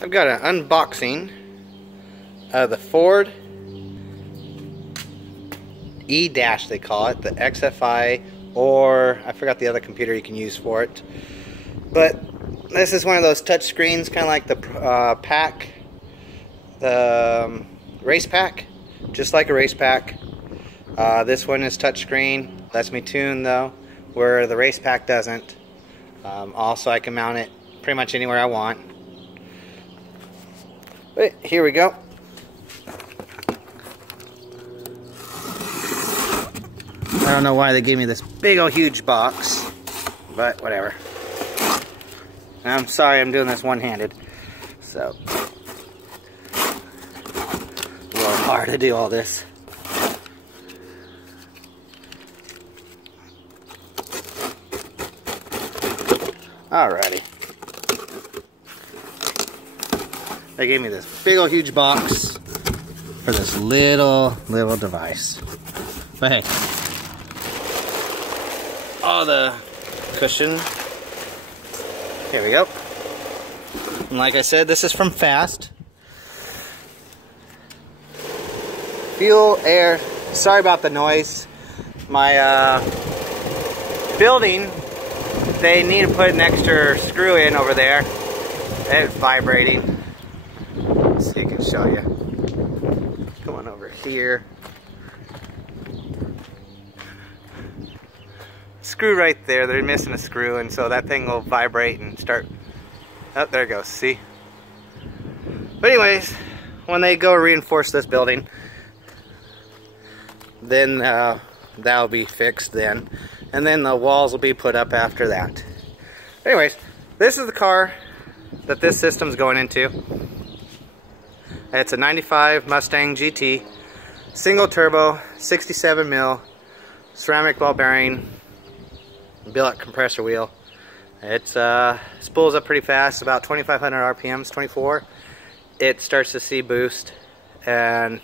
I've got an unboxing of the Ford EDash, they call it, the XFI, or I forgot the other computer you can use for it. But this is one of those touch screens, kind of like the pack, the race pack, just like a race pack. This one is touch screen, lets me tune though, where the race pack doesn't. Also, I can mount it pretty much anywhere I want. But here we go. I don't know why they gave me this big old huge box, but whatever. And I'm sorry I'm doing this one-handed, so a little hard to do all this. Alrighty. They gave me this big old huge box for this little device. But hey, all the cushion. Here we go. And like I said, this is from Fast. Fuel, air. Sorry about the noise. My building, they need to put an extra screw in over there. It's vibrating. So you can show you. Come on over here. Screw right there. They're missing a screw, and so that thing will vibrate and start. Oh, there it goes. See? But anyways, when they go reinforce this building, then that'll be fixed then, and then the walls will be put up after that. Anyways, this is the car that this system's going into. It's a 95 Mustang GT, single turbo, 67 mil, ceramic ball bearing, billet compressor wheel. It spools up pretty fast, about 2,500 RPMs, 24. It starts to see boost, and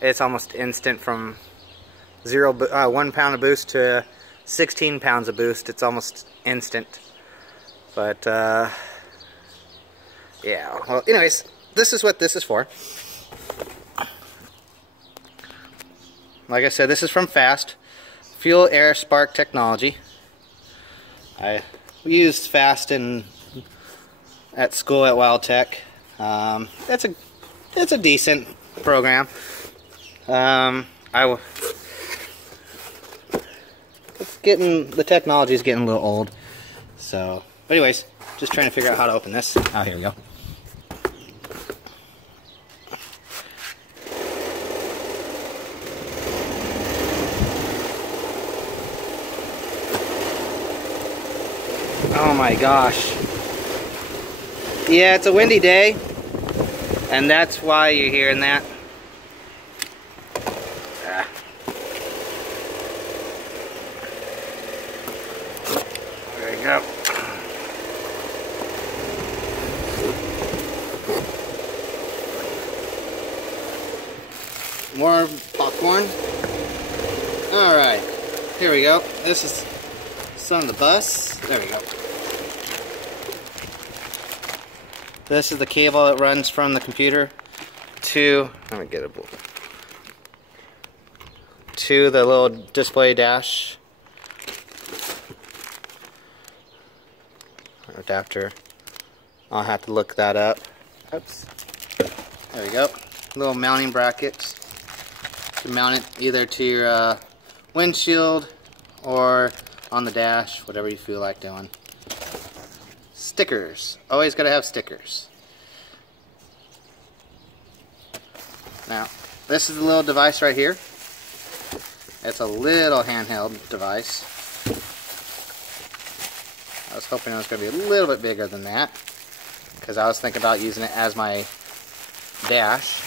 it's almost instant from 1 pound of boost to 16 pounds of boost. It's almost instant. But yeah, well, anyways, this is what this is for. Like I said, this is from Fast. Fuel, air, spark technology. We used Fast at school at Wild Tech. It's a decent program. The technology is getting a little old. So, but anyways, just trying to figure out how to open this. Oh, here we go. Oh my gosh. Yeah, it's a windy day, and that's why you're hearing that. There you go. More popcorn. Alright, here we go. This is on the bus. There we go. This is the cable that runs from the computer to, let me get it, to the little display dash adapter. I'll have to look that up. Oops. There we go. Little mounting brackets to mount it either to your windshield or on the dash, whatever you feel like doing. Stickers. Always gotta have stickers. Now, this is the little device right here. It's a little handheld device. I was hoping it was going to be a little bit bigger than that, because I was thinking about using it as my dash,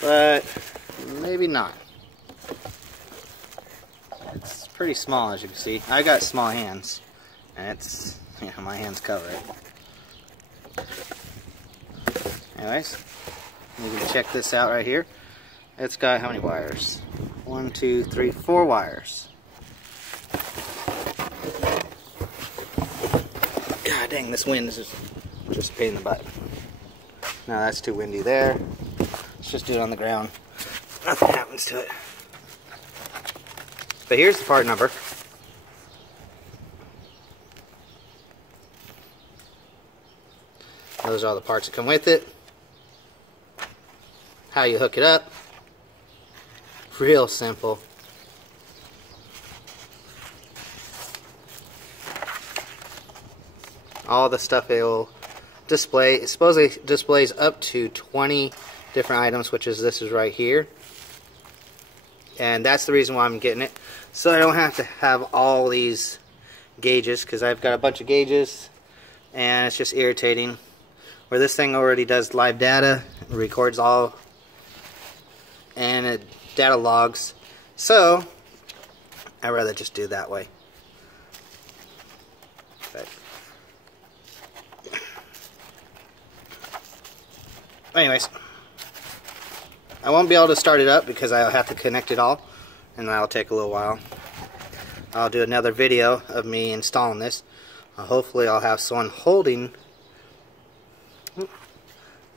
but maybe not. It's pretty small, as you can see. I got small hands, and it's, yeah, my hands cover it. Anyways, you can check this out right here. It's got how many wires? 1, 2, 3, 4 wires. God dang, this wind is just Just a pain in the butt. Now that's too windy there. Let's just do it on the ground. Nothing happens to it. But here's the part number. Those are all the parts that come with it. How you hook it up. Real simple. All the stuff it will display. It supposedly displays up to 20 different items, which is this is right here. And that's the reason why I'm getting it. So I don't have to have all these gauges, because I've got a bunch of gauges and it's just irritating. Where this thing already does live data, it records all, and it data logs. So I'd rather just do it that way. But anyways, I won't be able to start it up because I'll have to connect it all, and that'll take a little while. I'll do another video of me installing this. Hopefully I'll have someone holding. Is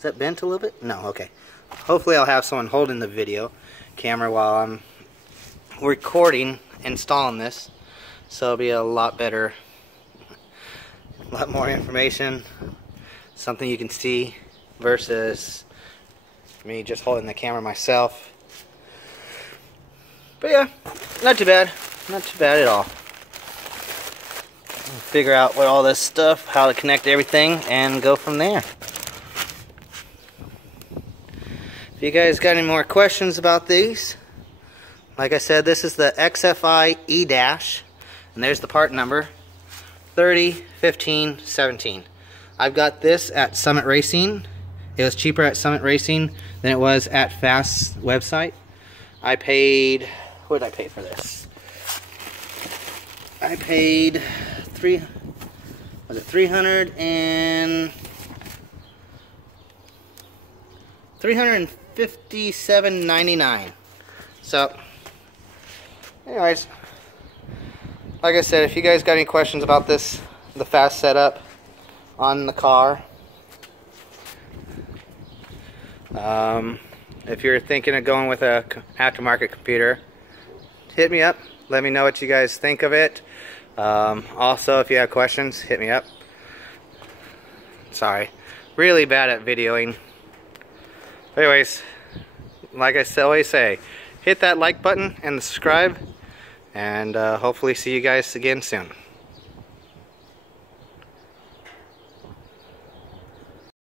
that bent a little bit? No, okay. Hopefully I'll have someone holding the video camera while I'm recording installing this, so it'll be a lot better, a lot more information, something you can see versus me just holding the camera myself. But yeah, not too bad at all. Figure out what all this stuff, how to connect everything, and go from there. If you guys got any more questions about these, like I said, this is the XFI EDash, and there's the part number 301517. I've got this at Summit Racing. It was cheaper at Summit Racing than it was at Fast's website. I paid, what did I pay for this? I paid $357.99. So, anyways, like I said, if you guys got any questions about this, the Fast setup on the car, if you're thinking of going with a aftermarket computer, hit me up. Let me know what you guys think of it. Also, if you have questions, hit me up. Sorry, really bad at videoing. Anyways, like I always say, hit that like button and subscribe, and hopefully see you guys again soon.